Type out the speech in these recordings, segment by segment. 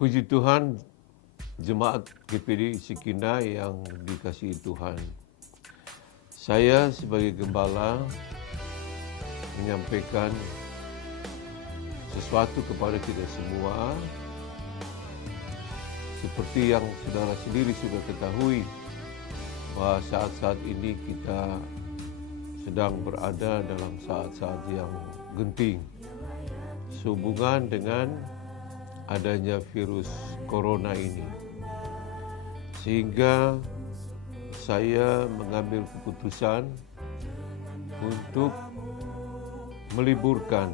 Puji Tuhan, jemaat GPD Sikinah yang dikasihi Tuhan. Saya sebagai gembala menyampaikan sesuatu kepada kita semua. Seperti yang saudara sendiri sudah ketahui, bahwa saat-saat ini kita sedang berada dalam saat-saat yang genting sehubungan dengan adanya virus corona ini. Sehingga saya mengambil keputusan untuk meliburkan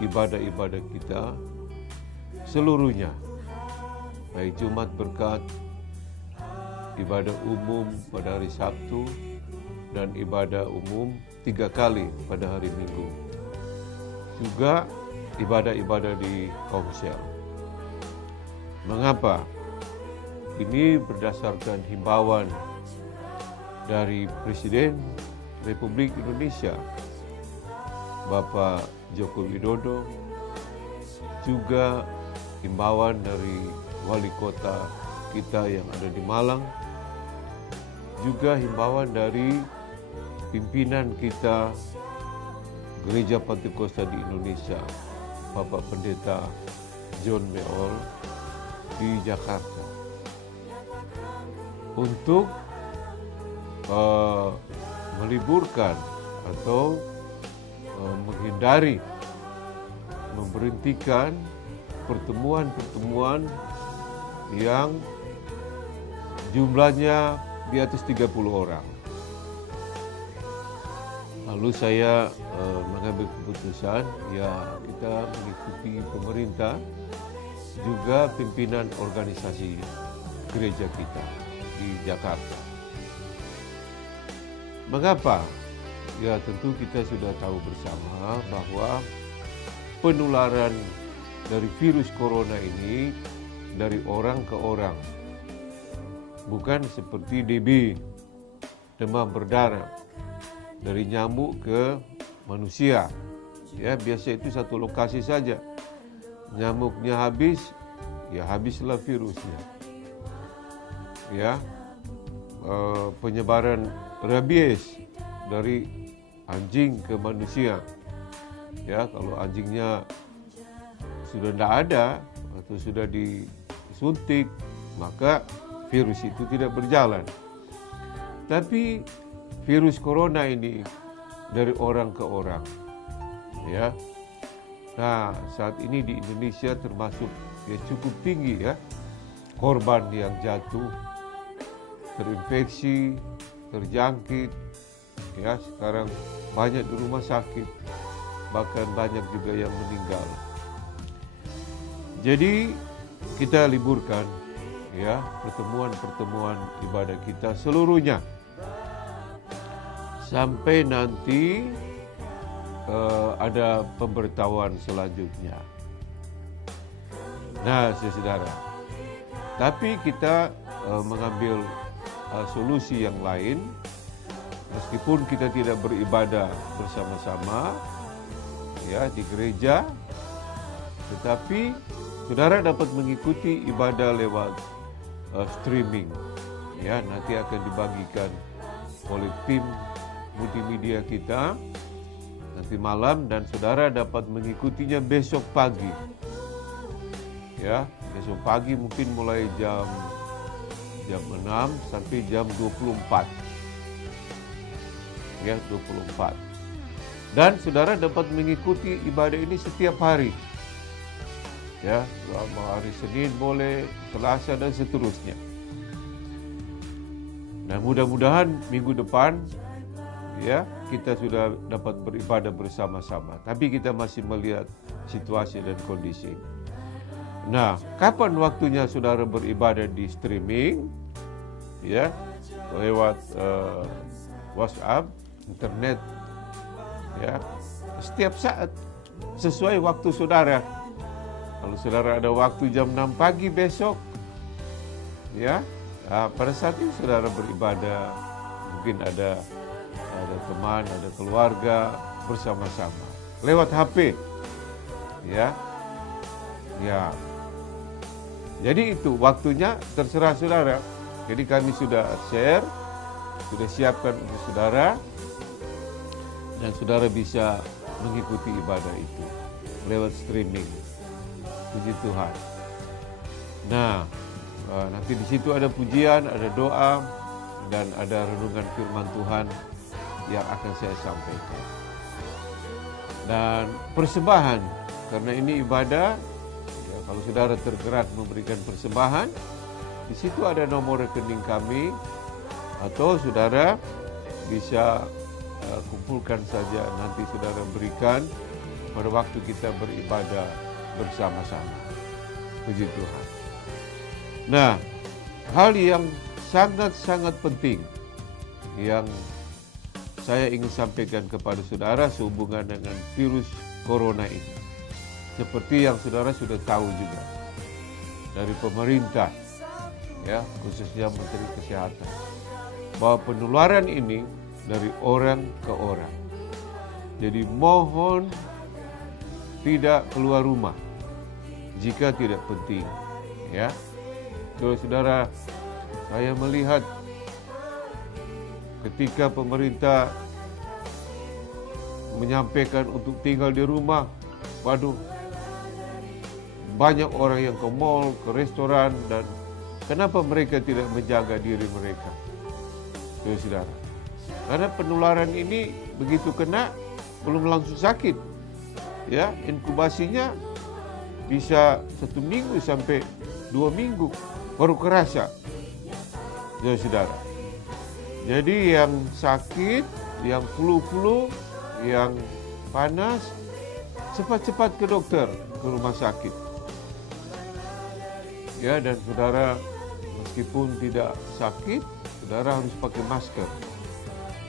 ibadah-ibadah kita seluruhnya. Baik Jumat Berkat, ibadah umum pada hari Sabtu, dan ibadah umum 3 kali pada hari Minggu. Juga ibadah-ibadah di komsel. Mengapa? Ini berdasarkan himbauan dari Presiden Republik Indonesia, Bapak Joko Widodo, juga himbauan dari wali kota kita yang ada di Malang, juga himbauan dari pimpinan kita Gereja Pantekosta di Indonesia, Bapak Pendeta John Meol di Jakarta, untuk meliburkan atau menghindari, memberhentikan pertemuan-pertemuan yang jumlahnya di atas 30 orang. Lalu saya mengambil keputusan, ya kita mengikuti pemerintah, juga pimpinan organisasi gereja kita di Jakarta. Mengapa? Ya tentu kita sudah tahu bersama bahwa penularan dari virus corona ini dari orang ke orang. Bukan seperti DB, demam berdarah, dari nyamuk ke manusia. Ya, biasa itu satu lokasi saja. Nyamuknya habis, ya habislah virusnya. Ya, penyebaran rabies dari anjing ke manusia. Ya, kalau anjingnya sudah tidak ada atau sudah disuntik, maka virus itu tidak berjalan. Tapi virus corona ini dari orang ke orang. Ya. Nah, saat ini di Indonesia termasuk ya cukup tinggi ya korban yang jatuh, terinfeksi, terjangkit. Ya, sekarang banyak di rumah sakit, bahkan banyak juga yang meninggal. Jadi kita liburkan ya pertemuan-pertemuan ibadah kita seluruhnya sampai nanti ada pemberitahuan selanjutnya. Nah, saudara, tapi kita mengambil solusi yang lain. Meskipun kita tidak beribadah bersama-sama ya di gereja, tetapi saudara dapat mengikuti ibadah lewat streaming. Ya, nanti akan dibagikan oleh tim multimedia kita nanti malam, dan saudara dapat mengikutinya besok pagi. Ya, besok pagi mungkin mulai jam 6 sampai jam 24. Ya, 24. Dan saudara dapat mengikuti ibadah ini setiap hari. Ya, hari Senin boleh, Selasa dan seterusnya. Dan mudah-mudahan minggu depan ya kita sudah dapat beribadah bersama-sama. Tapi kita masih melihat situasi dan kondisi. Nah, kapan waktunya saudara beribadah di streaming? Ya, lewat WhatsApp, internet. Ya, setiap saat sesuai waktu saudara. Kalau saudara ada waktu jam 6 pagi besok, ya, pada saat itu saudara beribadah, mungkin ada teman, ada keluarga bersama-sama lewat HP, ya. Jadi itu waktunya terserah saudara. Jadi kami sudah share, sudah siapkan untuk saudara, dan saudara bisa mengikuti ibadah itu lewat streaming. Puji Tuhan. Nah, nanti di situ ada pujian, ada doa, dan ada renungan firman Tuhan yang akan saya sampaikan. Dan persembahan, karena ini ibadah, ya, kalau saudara tergerak memberikan persembahan, di situ ada nomor rekening kami, atau saudara bisa kumpulkan saja, nanti saudara berikan pada waktu kita beribadah bersama-sama. Puji Tuhan. Nah, hal yang sangat-sangat penting yang saya ingin sampaikan kepada saudara sehubungan dengan virus corona ini. Seperti yang saudara sudah tahu juga dari pemerintah, ya, khususnya Menteri Kesehatan, bahwa penularan ini dari orang ke orang. Jadi mohon tidak keluar rumah jika tidak penting, ya. Kalau saudara, saya melihat ketika pemerintah menyampaikan untuk tinggal di rumah, waduh, banyak orang yang ke mall, ke restoran, dan kenapa mereka tidak menjaga diri mereka? Saudara, karena penularan ini begitu kena, belum langsung sakit, ya, inkubasinya bisa 1 minggu sampai 2 minggu baru kerasa, ya saudara. Jadi yang sakit, yang flu-flu, yang panas, cepat-cepat ke dokter, ke rumah sakit. Ya, dan saudara meskipun tidak sakit, saudara harus pakai masker.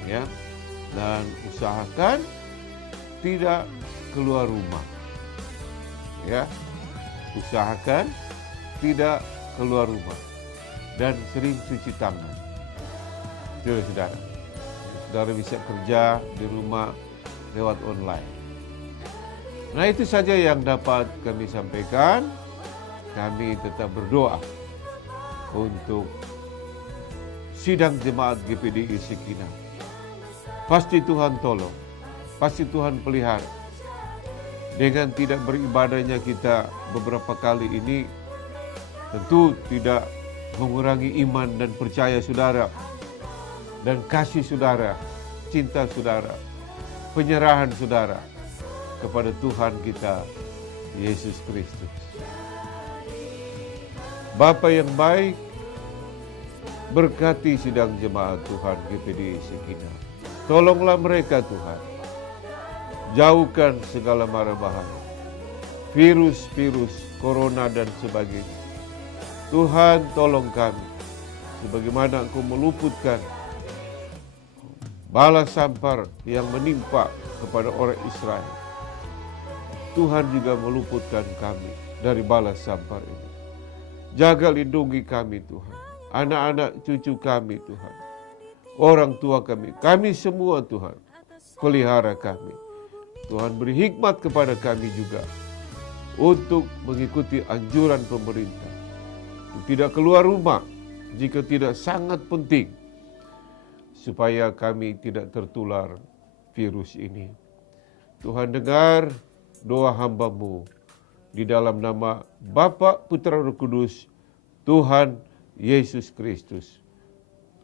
Ya, dan usahakan tidak keluar rumah. Ya, usahakan tidak keluar rumah dan sering cuci tangan. Saudara, saudara bisa kerja di rumah lewat online. Nah, itu saja yang dapat kami sampaikan. Kami tetap berdoa untuk sidang jemaat GPDI Sekinah. Pasti Tuhan tolong, pasti Tuhan pelihara. Dengan tidak beribadahnya kita beberapa kali ini, tentu tidak mengurangi iman dan percaya saudara, dan kasih saudara, cinta saudara, penyerahan saudara kepada Tuhan kita, Yesus Kristus. Bapa yang baik, berkati sidang jemaat Tuhan GPDI Sekinah. Tolonglah mereka Tuhan. Jauhkan segala mara bahaya, virus-virus, corona dan sebagainya. Tuhan tolong kami, sebagaimana Engkau meluputkan bala sampar yang menimpa kepada orang Israel. Tuhan juga meluputkan kami dari bala sampar ini. Jaga lindungi kami Tuhan, anak-anak cucu kami Tuhan, orang tua kami semua Tuhan, pelihara kami. Tuhan beri hikmat kepada kami juga untuk mengikuti anjuran pemerintah. Tidak keluar rumah jika tidak sangat penting, supaya kami tidak tertular virus ini. Tuhan dengar doa hamba-Mu di dalam nama Bapa, Putra, Roh Kudus, Tuhan Yesus Kristus.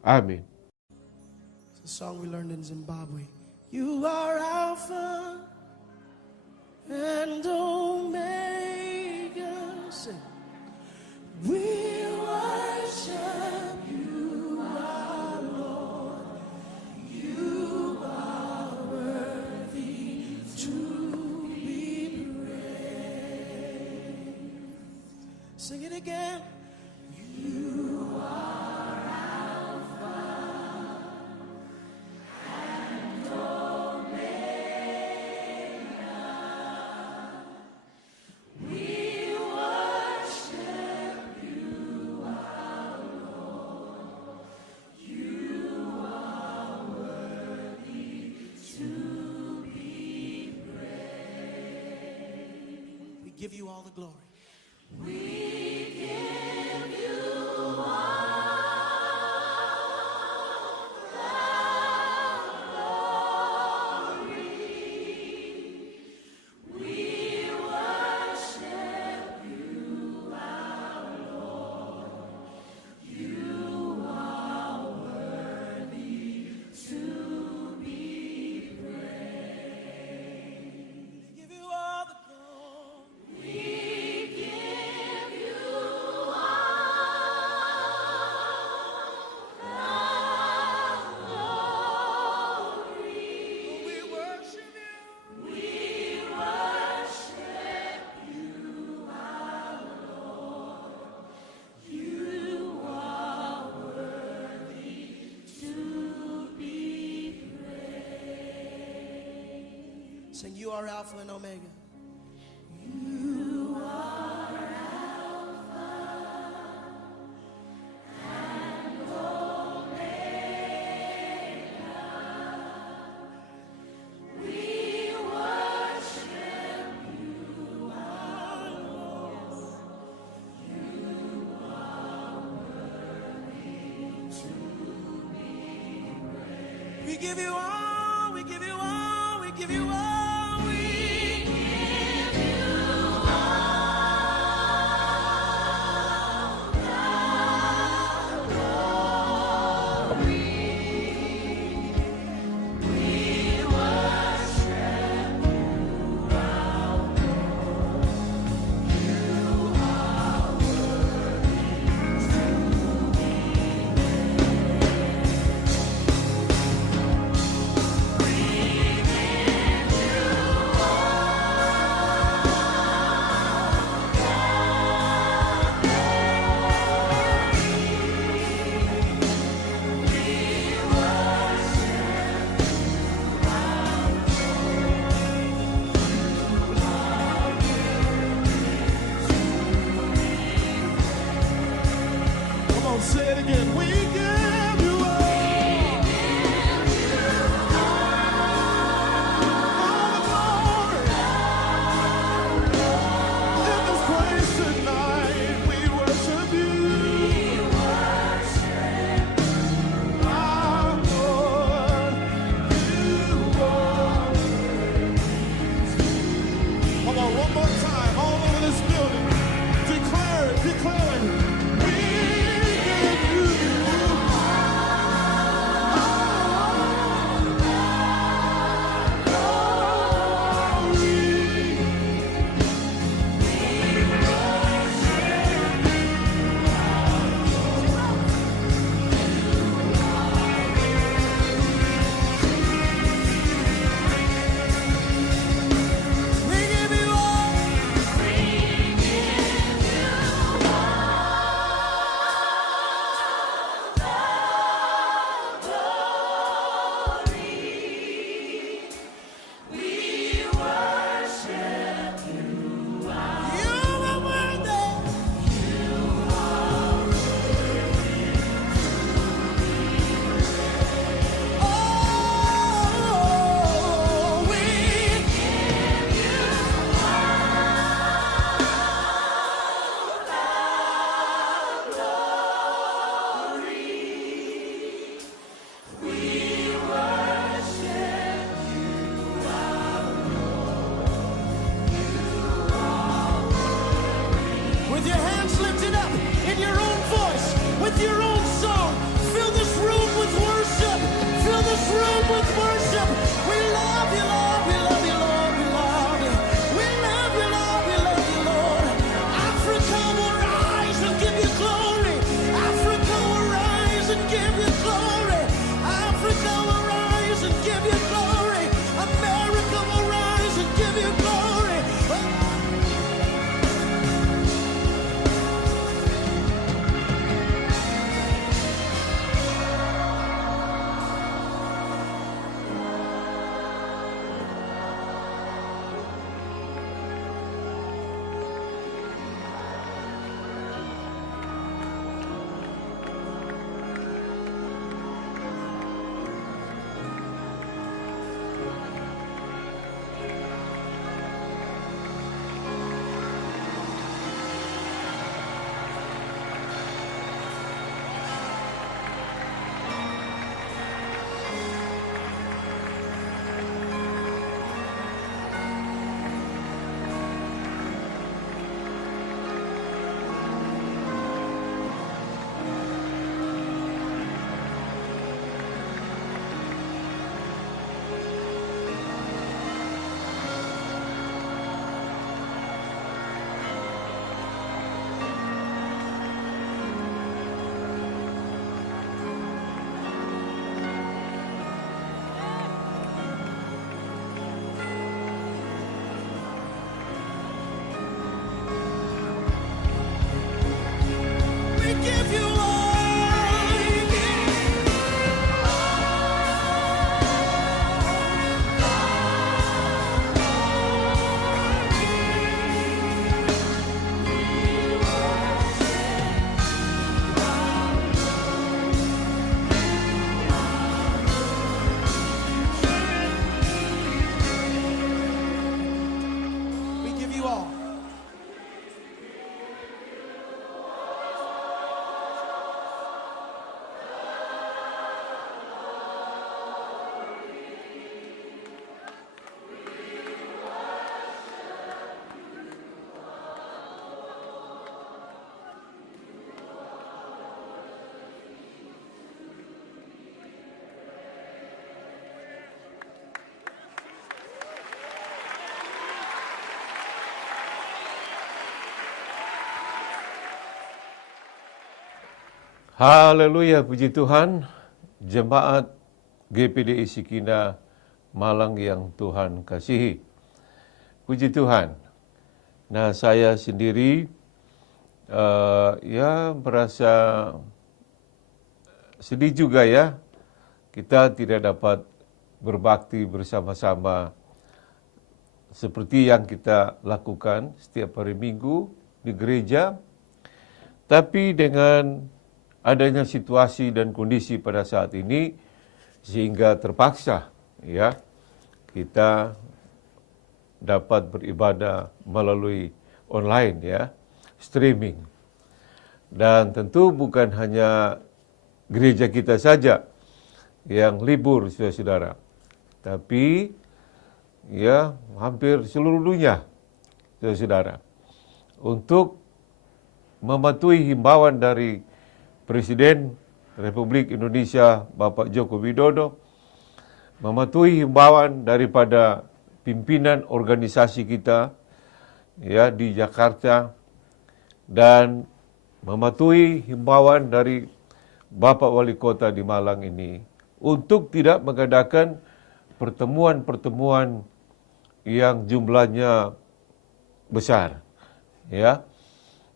Amin. It's a song we learned in Zimbabwe. You are Alpha and Omega. Sing. We worship you, our Lord. You are worthy to be praised. Sing it again. You are Alpha and Omega. We worship you, our Lord. You are worthy to be praised. We give you all the glory. We give Sing, you are Alpha and Omega. We give you all, we give you all, we give you all, we give you all the glory. We worship you, our Lord. You are worthy to be say it again. We give you all the glory. In this place tonight, we worship you. Our Lord, you are. Come on, one more time, all over this building. Declare it, declare it. With your hands lifted up in your own voice, with your own song, fill this room with worship. Fill this room with worship. We love you, Lord. We love you, Lord. We love you. We love you, Lord. We love you, Lord. Africa will rise and give you glory. Africa will rise and give you glory. Africa will rise and give you glory. America will rise and give you glory. Haleluya, puji Tuhan. Jemaat GPDI Sikina Malang yang Tuhan kasihi. Puji Tuhan. Nah, saya sendiri merasa sedih juga ya. Kita tidak dapat berbakti bersama-sama seperti yang kita lakukan setiap hari Minggu di gereja. Tapi dengan adanya situasi dan kondisi pada saat ini, sehingga terpaksa ya kita dapat beribadah melalui online ya, streaming. Dan tentu bukan hanya gereja kita saja yang libur, saudara-saudara, tapi ya hampir seluruh dunia, saudara-saudara, untuk mematuhi himbauan dari Presiden Republik Indonesia Bapak Joko Widodo, mematuhi himbauan daripada pimpinan organisasi kita ya di Jakarta, dan mematuhi himbauan dari Bapak Wali Kota di Malang ini untuk tidak mengadakan pertemuan-pertemuan yang jumlahnya besar ya.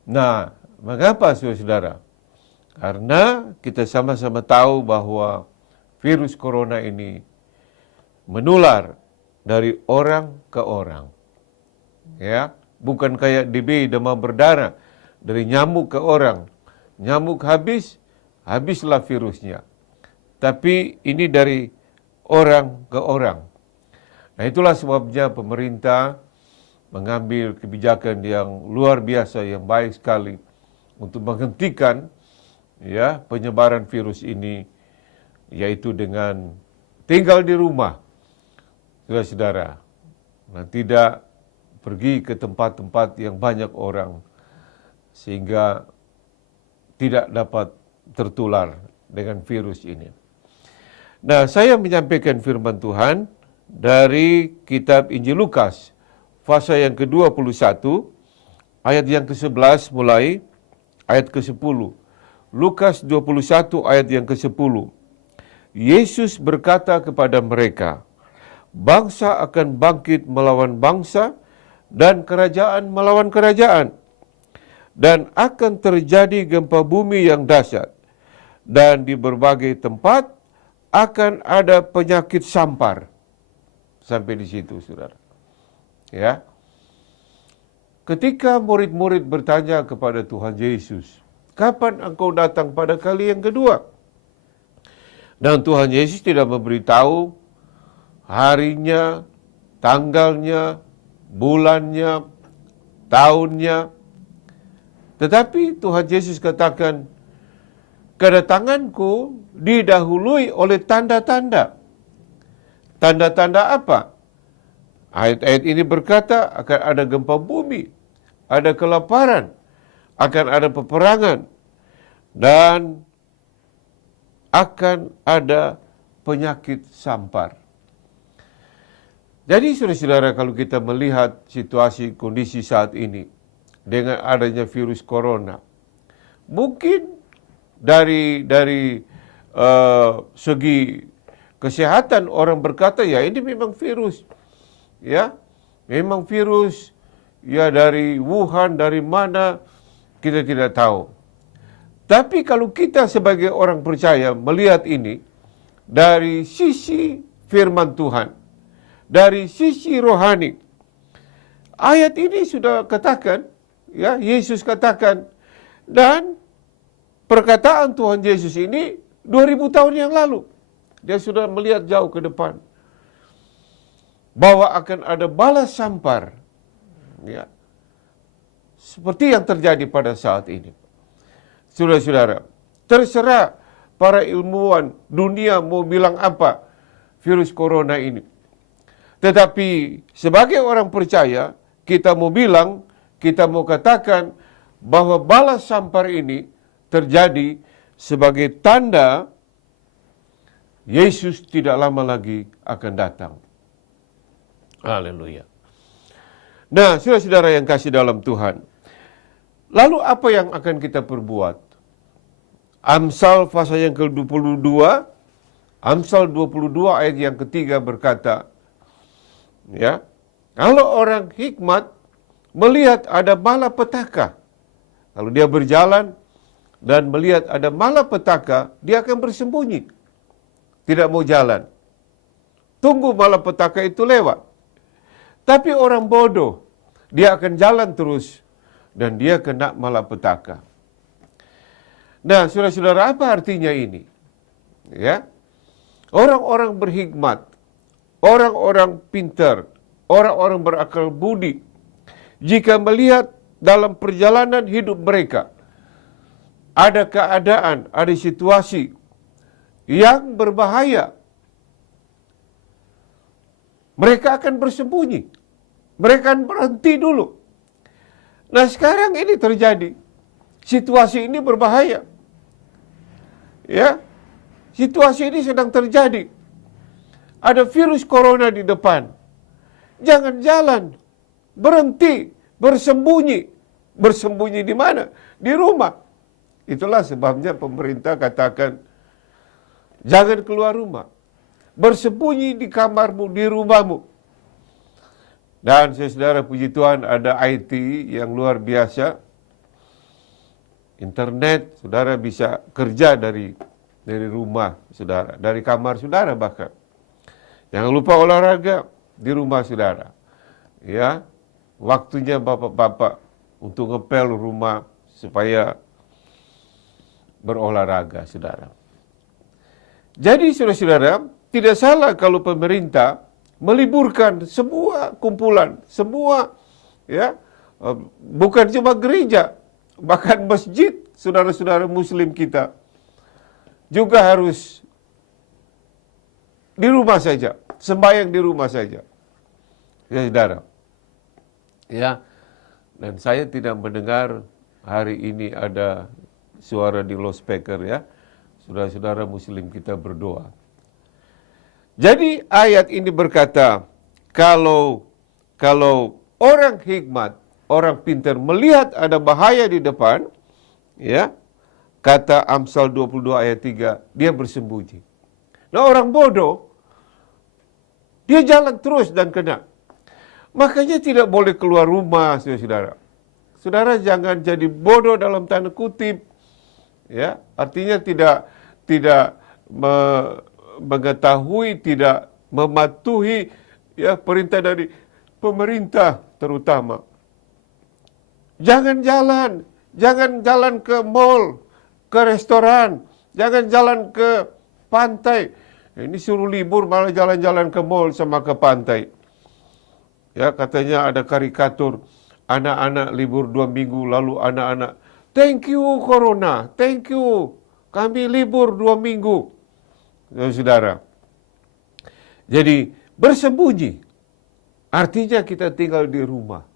Nah, mengapa saudara? Karena kita sama-sama tahu bahwa virus corona ini menular dari orang ke orang. Ya, bukan kayak DB, demam berdarah, dari nyamuk ke orang. Nyamuk habislah virusnya. Tapi ini dari orang ke orang. Nah, itulah sebabnya pemerintah mengambil kebijakan yang luar biasa, yang baik sekali untuk menghentikan ya penyebaran virus ini, yaitu dengan tinggal di rumah, saudara-saudara, dan tidak pergi ke tempat-tempat yang banyak orang, sehingga tidak dapat tertular dengan virus ini. Nah, saya menyampaikan firman Tuhan dari kitab Injil Lukas, pasal yang ke-21, ayat yang ke-11 mulai ayat ke-10. Lukas 21 ayat yang ke-10. Yesus berkata kepada mereka, bangsa akan bangkit melawan bangsa dan kerajaan melawan kerajaan. Dan akan terjadi gempa bumi yang dahsyat. Dan di berbagai tempat akan ada penyakit sampar. Sampai di situ, saudara. Ya. Ketika murid-murid bertanya kepada Tuhan Yesus, kapan engkau datang pada kali yang kedua? Dan Tuhan Yesus tidak memberitahu harinya, tanggalnya, bulannya, tahunnya. Tetapi Tuhan Yesus katakan, kedatanganku didahului oleh tanda-tanda. Tanda-tanda apa? Ayat-ayat ini berkata akan ada gempa bumi, ada kelaparan, akan ada peperangan, dan akan ada penyakit sampar. Jadi saudara-saudara, kalau kita melihat situasi kondisi saat ini dengan adanya virus corona, mungkin dari segi kesehatan orang berkata ya ini memang virus, ya memang virus, ya dari Wuhan, dari mana kita tidak tahu. Tapi kalau kita sebagai orang percaya melihat ini dari sisi firman Tuhan, dari sisi rohani, ayat ini sudah katakan, ya Yesus katakan, dan perkataan Tuhan Yesus ini 2000 tahun yang lalu. Dia sudah melihat jauh ke depan bahwa akan ada balas sampar, ya, seperti yang terjadi pada saat ini. Saudara-saudara, terserah para ilmuwan dunia mau bilang apa virus corona ini. Tetapi sebagai orang percaya, kita mau bilang, kita mau katakan bahwa balas sampar ini terjadi sebagai tanda Yesus tidak lama lagi akan datang. Haleluya. Nah, saudara-saudara yang kasih dalam Tuhan, lalu apa yang akan kita perbuat? Amsal pasal yang ke-22, Amsal 22 ayat yang ketiga berkata, ya, kalau orang hikmat melihat ada malapetaka, kalau dia berjalan dan melihat ada malapetaka, dia akan bersembunyi, tidak mau jalan. Tunggu malapetaka itu lewat. Tapi orang bodoh, dia akan jalan terus dan dia kena malapetaka. Nah, saudara-saudara, apa artinya ini? Ya, orang-orang berhikmat, orang-orang pintar, orang-orang berakal budi, jika melihat dalam perjalanan hidup mereka ada keadaan, ada situasi yang berbahaya, mereka akan bersembunyi. Mereka akan berhenti dulu. Nah, sekarang ini terjadi. Situasi ini berbahaya. Ya, situasi ini sedang terjadi. Ada virus corona di depan. Jangan jalan. Berhenti. Bersembunyi. Bersembunyi di mana? Di rumah. Itulah sebabnya pemerintah katakan, jangan keluar rumah. Bersembunyi di kamarmu, di rumahmu. Dan saudara, puji Tuhan, ada IT yang luar biasa. Internet, saudara bisa kerja dari rumah, saudara. Dari kamar saudara bahkan. Jangan lupa olahraga di rumah saudara. Ya, waktunya bapak-bapak untuk ngepel rumah supaya berolahraga, saudara. Jadi, saudara-saudara, tidak salah kalau pemerintah meliburkan semua kumpulan, semua, ya, bukan cuma gereja, bahkan masjid, saudara-saudara muslim kita juga harus di rumah saja, sembahyang di rumah saja, ya saudara. Ya, dan saya tidak mendengar hari ini ada suara di loudspeaker, ya, saudara-saudara muslim kita berdoa. Jadi ayat ini berkata, kalau orang hikmat, orang pintar melihat ada bahaya di depan, ya, kata Amsal 22 ayat 3, dia bersembunyi. Nah, orang bodoh, dia jalan terus dan kena. Makanya tidak boleh keluar rumah, saudara. Saudara jangan jadi bodoh dalam tanda kutip, ya, artinya tidak mengetahui, tidak mematuhi, ya, perintah dari pemerintah terutama. Jangan jalan ke mall, ke restoran, jangan jalan ke pantai. Ini suruh libur malah jalan-jalan ke mall sama ke pantai. Ya, katanya ada karikatur, anak-anak libur 2 minggu, lalu anak-anak, thank you Corona, thank you, kami libur 2 minggu. Saudara, jadi bersembunyi artinya kita tinggal di rumah,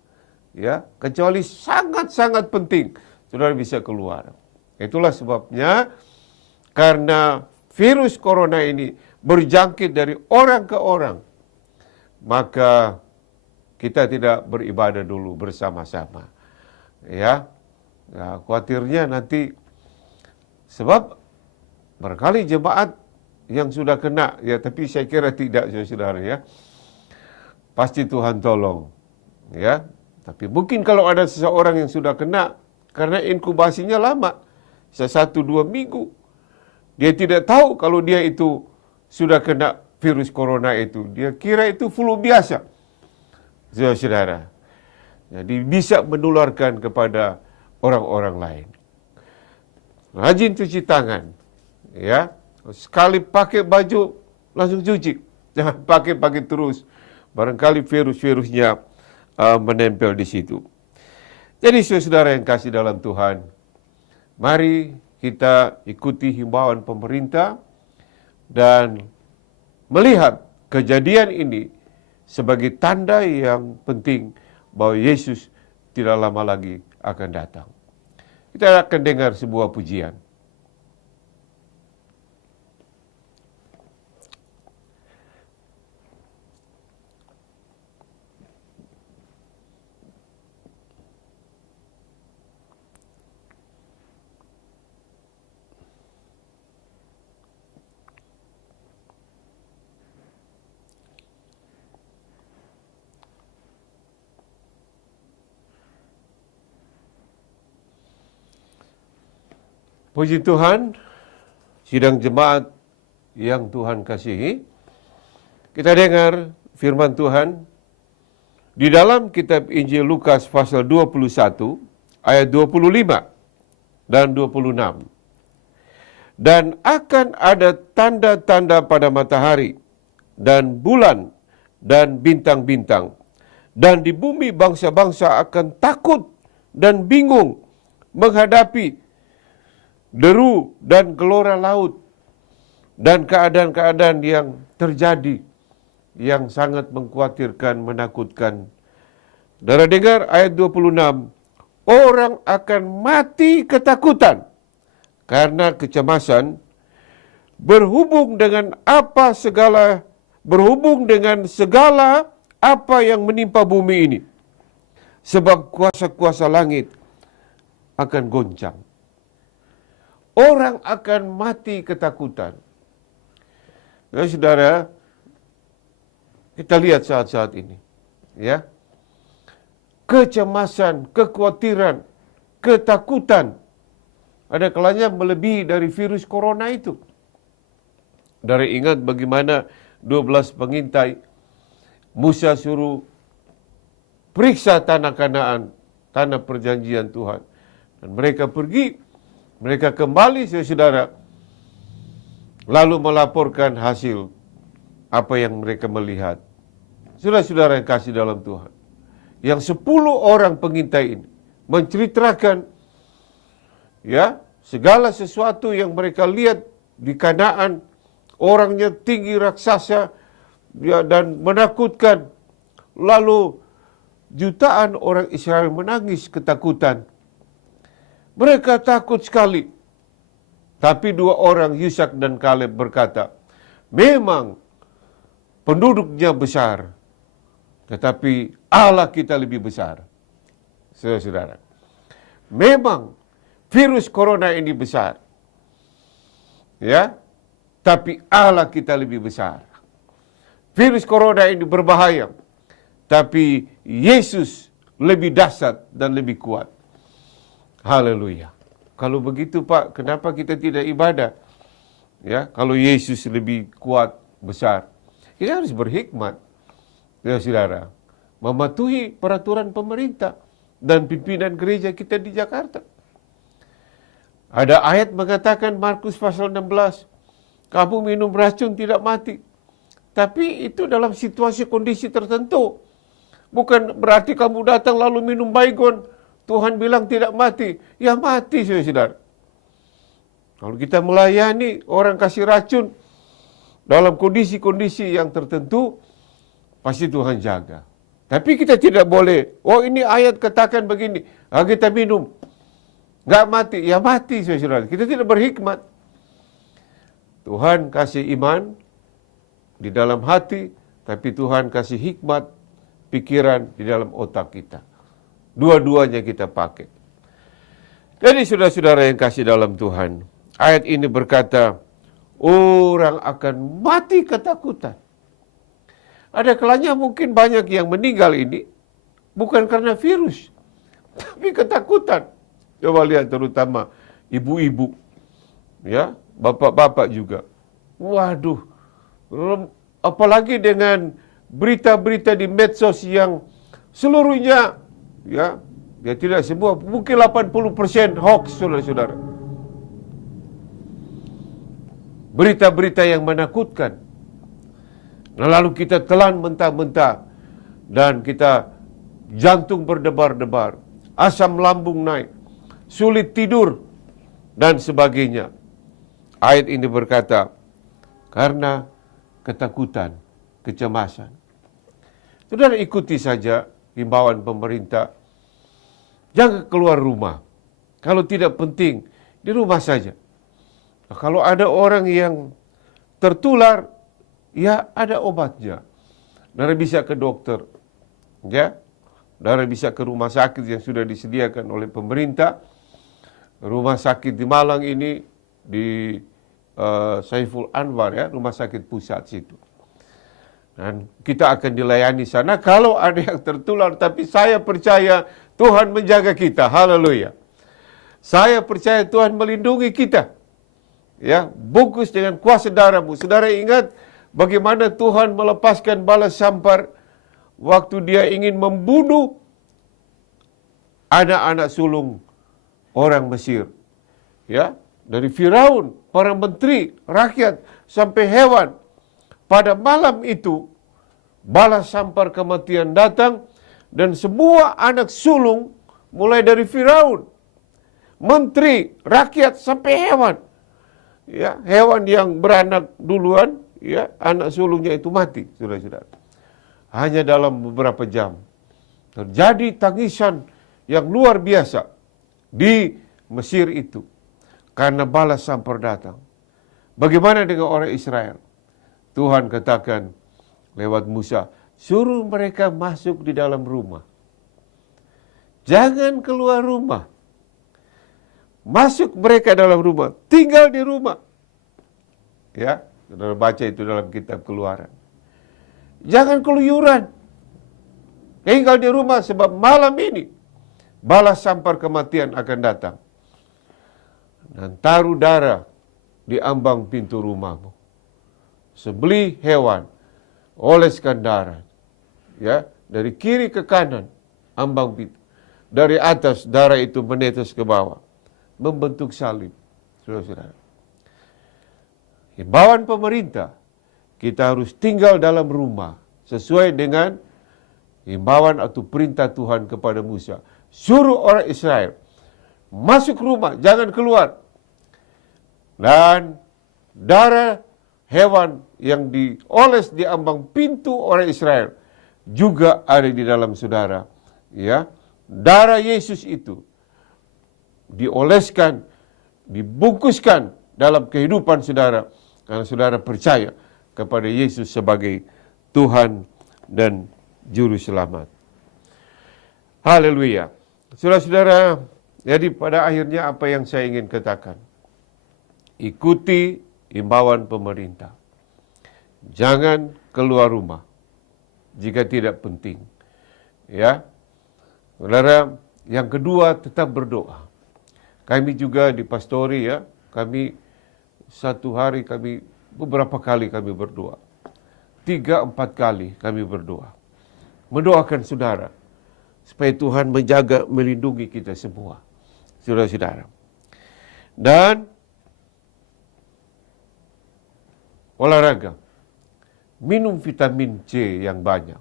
ya, kecuali sangat-sangat penting saudara bisa keluar. Itulah sebabnya, karena virus corona ini berjangkit dari orang ke orang, maka kita tidak beribadah dulu bersama-sama, ya. Nah, khawatirnya nanti, sebab barangkali jemaat yang sudah kena, ya, tapi saya kira tidak, saudara, ya. Pasti Tuhan tolong, ya. Tapi mungkin kalau ada seseorang yang sudah kena, karena inkubasinya lama, 1-2 minggu, dia tidak tahu kalau dia itu sudah kena virus corona itu. Dia kira itu flu biasa, saudara. Jadi bisa menularkan kepada orang-orang lain. Rajin cuci tangan, ya. Sekali pakai baju langsung cuci, jangan pakai terus. Barangkali virus-virusnya menempel di situ. Jadi saudara yang kasih dalam Tuhan, mari kita ikuti himbauan pemerintah dan melihat kejadian ini sebagai tanda yang penting bahwa Yesus tidak lama lagi akan datang. Kita akan dengar sebuah pujian. Puji Tuhan, sidang jemaat yang Tuhan kasihi, kita dengar firman Tuhan di dalam kitab Injil Lukas pasal 21 ayat 25 dan 26. Dan akan ada tanda-tanda pada matahari dan bulan dan bintang-bintang. Dan di bumi bangsa-bangsa akan takut dan bingung menghadapi deru dan gelora laut dan keadaan-keadaan yang terjadi yang sangat mengkhawatirkan, menakutkan. Saudara dengar ayat 26, orang akan mati ketakutan karena kecemasan berhubung dengan segala apa yang menimpa bumi ini. Sebab kuasa-kuasa langit akan goncang. Orang akan mati ketakutan. Ya, saudara, kita lihat saat-saat ini. Ya. Kecemasan, kekhawatiran, ketakutan. Ada kalanya melebihi dari virus corona itu. Dari ingat bagaimana 12 pengintai Musa suruh periksa tanah Kanaan, tanah perjanjian Tuhan. Dan mereka pergi, mereka kembali saudara, lalu melaporkan hasil apa yang mereka melihat. Saudara-saudara yang kasih dalam Tuhan, yang 10 orang pengintai ini menceritakan ya segala sesuatu yang mereka lihat di Kanaan, orangnya tinggi raksasa ya, dan menakutkan. Lalu jutaan orang Israel menangis ketakutan. Mereka takut sekali. Tapi 2 orang, Yusak dan Kaleb, berkata, memang penduduknya besar, tetapi Allah kita lebih besar. Saudara-saudara, memang virus corona ini besar, ya, tapi Allah kita lebih besar. Virus corona ini berbahaya, tapi Yesus lebih dahsyat dan lebih kuat. Haleluya. Kalau begitu Pak, kenapa kita tidak ibadah? Ya, kalau Yesus lebih kuat, besar. Kita harus berhikmat. Ya, saudara, mematuhi peraturan pemerintah dan pimpinan gereja kita di Jakarta. Ada ayat mengatakan Markus pasal 16, kamu minum racun tidak mati. Tapi itu dalam situasi kondisi tertentu. Bukan berarti kamu datang lalu minum baygon, Tuhan bilang tidak mati. Ya mati, saudara. Kalau kita melayani orang kasih racun dalam kondisi-kondisi yang tertentu, pasti Tuhan jaga. Tapi kita tidak boleh, oh ini ayat katakan begini, kita minum, nggak mati. Ya mati, saudara. Kita tidak berhikmat. Tuhan kasih iman di dalam hati, tapi Tuhan kasih hikmat, pikiran di dalam otak kita. Dua-duanya kita pakai. Jadi saudara-saudara yang kasih dalam Tuhan, ayat ini berkata, orang akan mati ketakutan. Ada kalanya mungkin banyak yang meninggal ini, bukan karena virus, tapi ketakutan. Coba lihat terutama ibu-ibu, ya, bapak-bapak juga. Waduh, apalagi dengan berita-berita di medsos yang seluruhnya, ya tidak semua, mungkin 80% hoax, saudara-saudara. Berita-berita yang menakutkan. Nah, lalu kita telan mentah-mentah dan kita jantung berdebar-debar, asam lambung naik, sulit tidur dan sebagainya. Ayat ini berkata, karena ketakutan, kecemasan. Saudara ikuti saja himbauan pemerintah. Jangan keluar rumah. Kalau tidak penting, di rumah saja. Nah, kalau ada orang yang tertular, ya ada obatnya. Saudara bisa ke dokter. Ya. Saudara bisa ke rumah sakit yang sudah disediakan oleh pemerintah. Rumah sakit di Malang ini, di Saiful Anwar, ya, rumah sakit pusat situ. Dan kita akan dilayani sana kalau ada yang tertular, tapi saya percaya Tuhan menjaga kita. Haleluya. Saya percaya Tuhan melindungi kita. Ya, bungkus dengan kuasa darah-Mu. Saudara ingat bagaimana Tuhan melepaskan bala sampar waktu Dia ingin membunuh anak-anak sulung orang Mesir. Ya, dari Firaun, para menteri, rakyat, sampai hewan. Pada malam itu, bala sampar kematian datang dan semua anak sulung mulai dari Firaun, menteri, rakyat sampai hewan. Ya, hewan yang beranak duluan, ya, anak sulungnya itu mati, saudara-saudara. Hanya dalam beberapa jam terjadi tangisan yang luar biasa di Mesir itu karena balas sampar datang. Bagaimana dengan orang Israel? Tuhan katakan lewat Musa, suruh mereka masuk di dalam rumah. Jangan keluar rumah. Masuk mereka dalam rumah, tinggal di rumah. Ya, saudara baca itu dalam kitab Keluaran. Jangan keluyuran. Tinggal di rumah sebab malam ini balas sampar kematian akan datang. Dan taruh darah di ambang pintu rumahmu. Sebeli hewan, oleskan darah. Ya, dari kiri ke kanan ambang pintu. Dari atas darah itu menetes ke bawah. Membentuk salib, saudara-saudara. Himbauan pemerintah, kita harus tinggal dalam rumah sesuai dengan himbauan atau perintah Tuhan kepada Musa. Suruh orang Israel masuk rumah, jangan keluar. Dan darah hewan yang dioles di ambang pintu orang Israel juga ada di dalam saudara. Ya, darah Yesus itu dioleskan, dibungkuskan dalam kehidupan saudara, karena saudara percaya kepada Yesus sebagai Tuhan dan Juru Selamat. Haleluya. Saudara-saudara, jadi pada akhirnya apa yang saya ingin katakan? Ikuti himbauan pemerintah. Jangan keluar rumah jika tidak penting. Ya. Saudara, yang kedua tetap berdoa. Kami juga di pastori, ya, kami satu hari beberapa kali kami berdoa. 3-4 kali kami berdoa. Mendoakan saudara supaya Tuhan menjaga, melindungi kita semua, saudara-saudara. Dan olahraga, minum vitamin C yang banyak,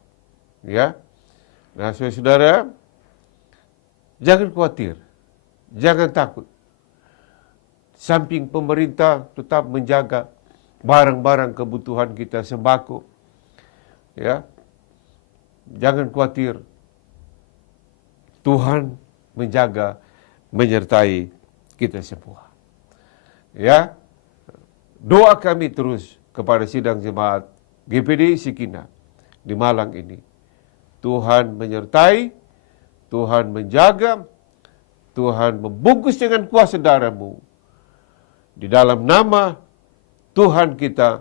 ya. Nah, saudara-saudara, jangan khawatir, jangan takut. Samping pemerintah tetap menjaga barang-barang kebutuhan kita, sembako, ya. Jangan khawatir. Tuhan menjaga, menyertai kita semua. Ya. Doa kami terus kepada sidang jemaat GPD Sikina di Malang ini. Tuhan menyertai, Tuhan menjaga, Tuhan membungkus dengan kuasa darah-Mu. Di dalam nama Tuhan kita,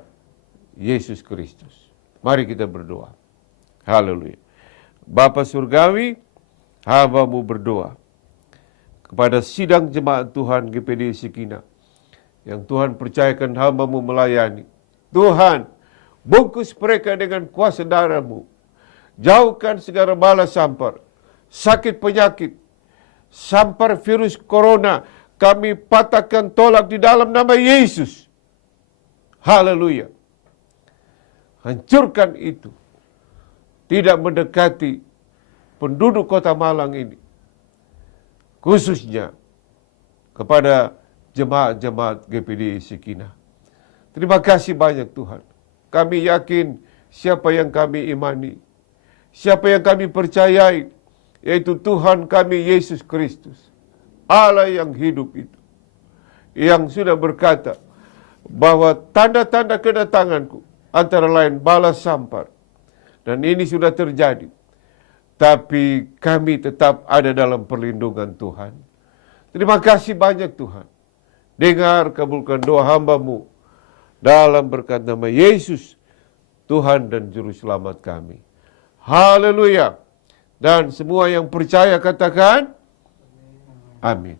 Yesus Kristus. Mari kita berdoa. Haleluya. Bapa Surgawi, hamba-Mu berdoa kepada sidang jemaat Tuhan GPD Sikina yang Tuhan percayakan hamba-Mu melayani. Tuhan, bungkus mereka dengan kuasa darah-Mu. Jauhkan segala bala sampar, sakit penyakit, sampar virus corona, kami patahkan tolak di dalam nama Yesus. Haleluya. Hancurkan itu. Tidak mendekati penduduk kota Malang ini. Khususnya kepada jemaat-jemaat GPD Sikina. Terima kasih banyak Tuhan. Kami yakin siapa yang kami imani, siapa yang kami percayai, yaitu Tuhan kami Yesus Kristus. Allah yang hidup itu. Yang sudah berkata bahwa tanda-tanda kedatanganku antara lain balas sampar. Dan ini sudah terjadi. Tapi kami tetap ada dalam perlindungan Tuhan. Terima kasih banyak Tuhan. Dengar, kabulkan doa hamba-Mu. Dalam berkat nama Yesus, Tuhan dan Juru Selamat kami. Haleluya. Dan semua yang percaya katakan, amin.